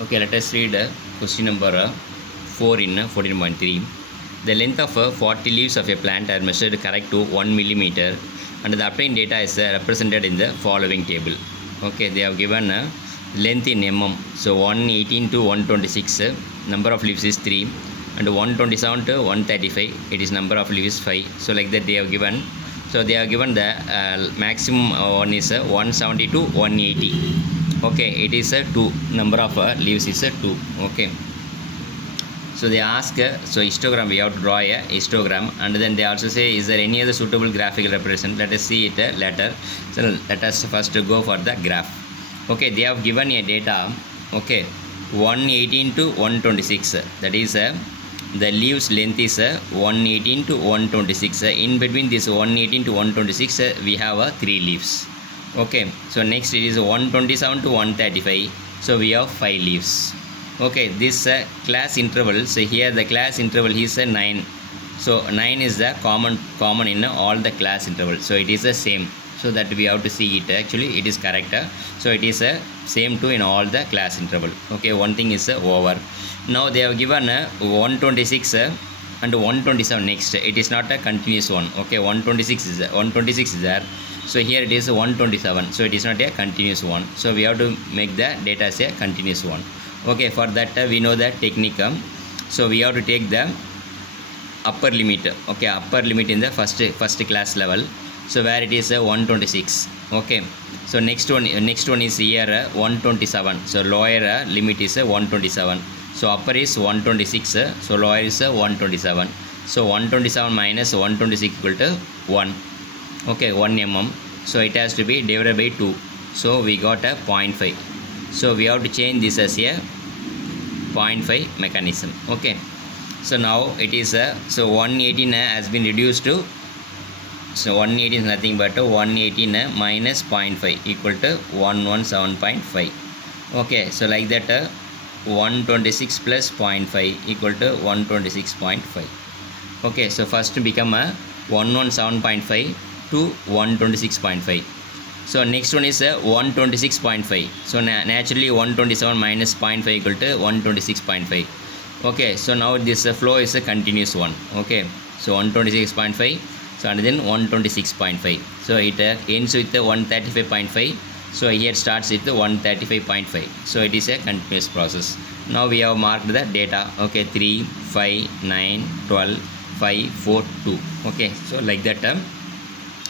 Okay, let us read question number 4 in 14.3. The length of 40 leaves of a plant are measured correct to 1 millimeter, and the obtained data is represented in the following table. Okay, they have given length in mm. So 118 to 126, number of leaves is 3, and 127 to 135, it is number of leaves is 5. So like that they have given. So they have given the maximum one is 170 to 180. Okay, it is a 2, number of leaves is a 2. Okay, so they ask so histogram, we have to draw a histogram, and then they also say is there any other suitable graphical representation. Let us see it later. So let us first go for the graph. Okay, they have given a data. Okay, 118 to 126, that is the leaves length is 118 to 126. In between this 118 to 126 we have 3 leaves. Okay, so next it is 127 to 135, so we have 5 leaves. Okay, this class interval, so here the class interval is 9, so 9 is the common in all the class intervals, so it is the same, so that we have to see it. Actually it is correct, so it is same to in all the class interval. Okay, one thing is over. Now they have given 126 and 127 next, it is not a continuous one. Okay, 126 is there, so here it is 127, so it is not a continuous one, so we have to make the data as a continuous one. Okay, for that we know the technique. So we have to take the upper limit. Okay, upper limit in the first class level, so where it is 126. Okay, so next one is here 127, so lower limit is 127, so upper is 126, so lower is 127, so 127 minus 126 equal to 1. Okay, 1 mm, so it has to be divided by 2, so we got a 0.5, so we have to change this as a 0.5 mechanism. Okay, so now it is so 118 has been reduced to, so 118 is nothing but 118 minus 0.5 equal to 117.5. okay, so like that 126 plus 0.5 equal to 126.5. okay, so first become 117.5 to 126.5. so next one is 126.5, so naturally 127 minus 0.5 equal to 126.5. okay, so now this flow is a continuous one. Okay, so 126.5, so and then 126.5, so it ends with 135.5, so here starts with 135.5, so it is a continuous process. Now we have marked the data. Okay, 3, 5, 9, 12, 5, 4, 2. okay, so like that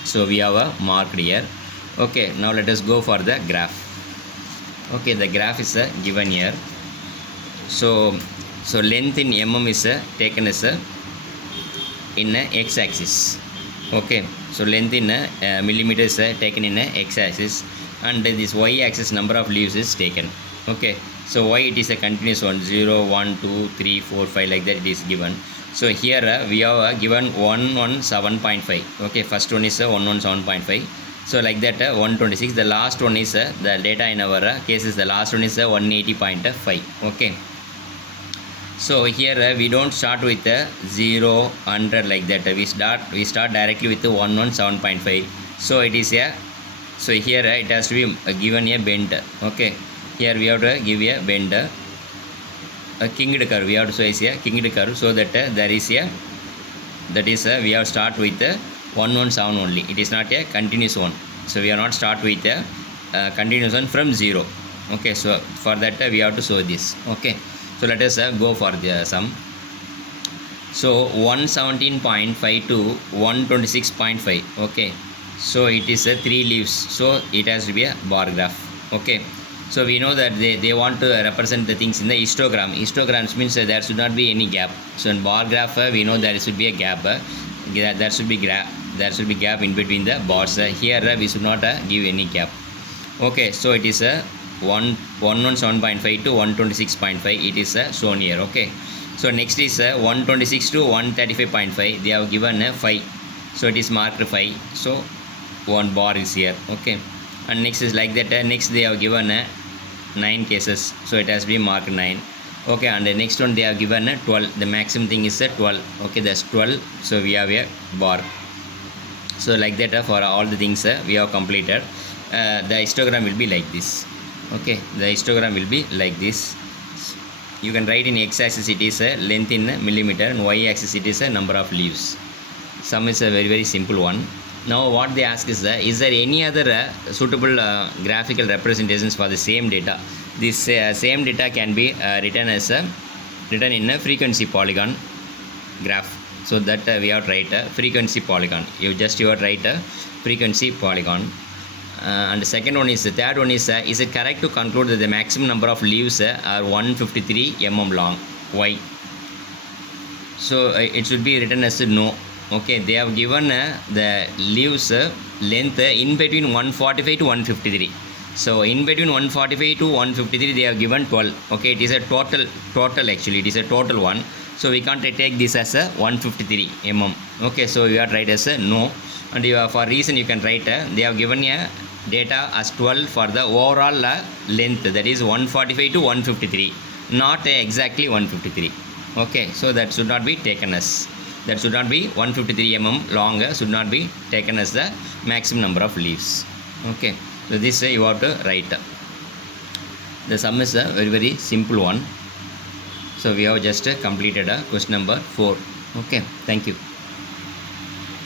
so we have marked here. Okay, now let us go for the graph. Okay, the graph is given here. So length in mm is taken as in x-axis. Okay, so length in millimeter is taken in x-axis, and this y-axis number of leaves is taken. Okay, so y it is a continuous one, 0, 1, 2, 3, 4, 5, like that it is given. So here we have given 117.5. okay, first one is 117.5, so like that 126. The last one is the data in our case is the last one is 180.5. okay, so here we don't start with 0, 100 like that. We start directly with 117.5. so it is a, so here it has to be given a bend. Okay, here we have to give a bend, a kinged curve. We have to say a kinged curve, so that there is a, that is we have start with 117 only. It is not a continuous one, so we are not start with a continuous one from 0. Okay, so for that we have to show this. Okay, so let us go for the sum. So 117.5 to 126.5. okay, so it is 3 leaves, so it has to be a bar graph. Okay, so we know that they want to represent the things in the histogram. Histograms means there should not be any gap. So in bar graph we know there should be a gap. There should be gap in between the bars. Here we should not give any gap. Okay, so it is 117.5 to 126.5, it is shown here. Okay, so next is 126 to 135.5, they have given 5, so it is marked 5, so 1 bar is here. Okay, and next is like that. Next they have given 9 cases, so it has been marked 9. Okay, and the next one they have given 12, the maximum thing is 12. Okay, that's 12, so we have a bar. So like that for all the things we have completed. The histogram will be like this. Okay, the histogram will be like this. you can write in x-axis it is length in millimeter and y-axis it is number of leaves. Sum is a very very simple one. Now what they ask is there any other suitable graphical representations for the same data? This same data can be written in a frequency polygon graph. So that we have to write a frequency polygon. You have to write a frequency polygon. And the second one is, the third one is it correct to conclude that the maximum number of leaves are 153 mm long? Why? So it should be written as no. Okay, they have given the leaves length in between 145 to 153. So in between 145 to 153 they have given 12. Okay, it is a total actually, it is a total one. So we can't take this as a 153 mm. Okay, so you have to write as a no. And for reason you can write they have given a data as 12 for the overall length, that is 145 to 153, not exactly 153. Okay, so that should not be taken as, that should not be 153 mm long, should not be taken as the maximum number of leaves. Okay, so this you have to write. The sum is a very very simple one. So we have just completed question number 4. Okay, thank you.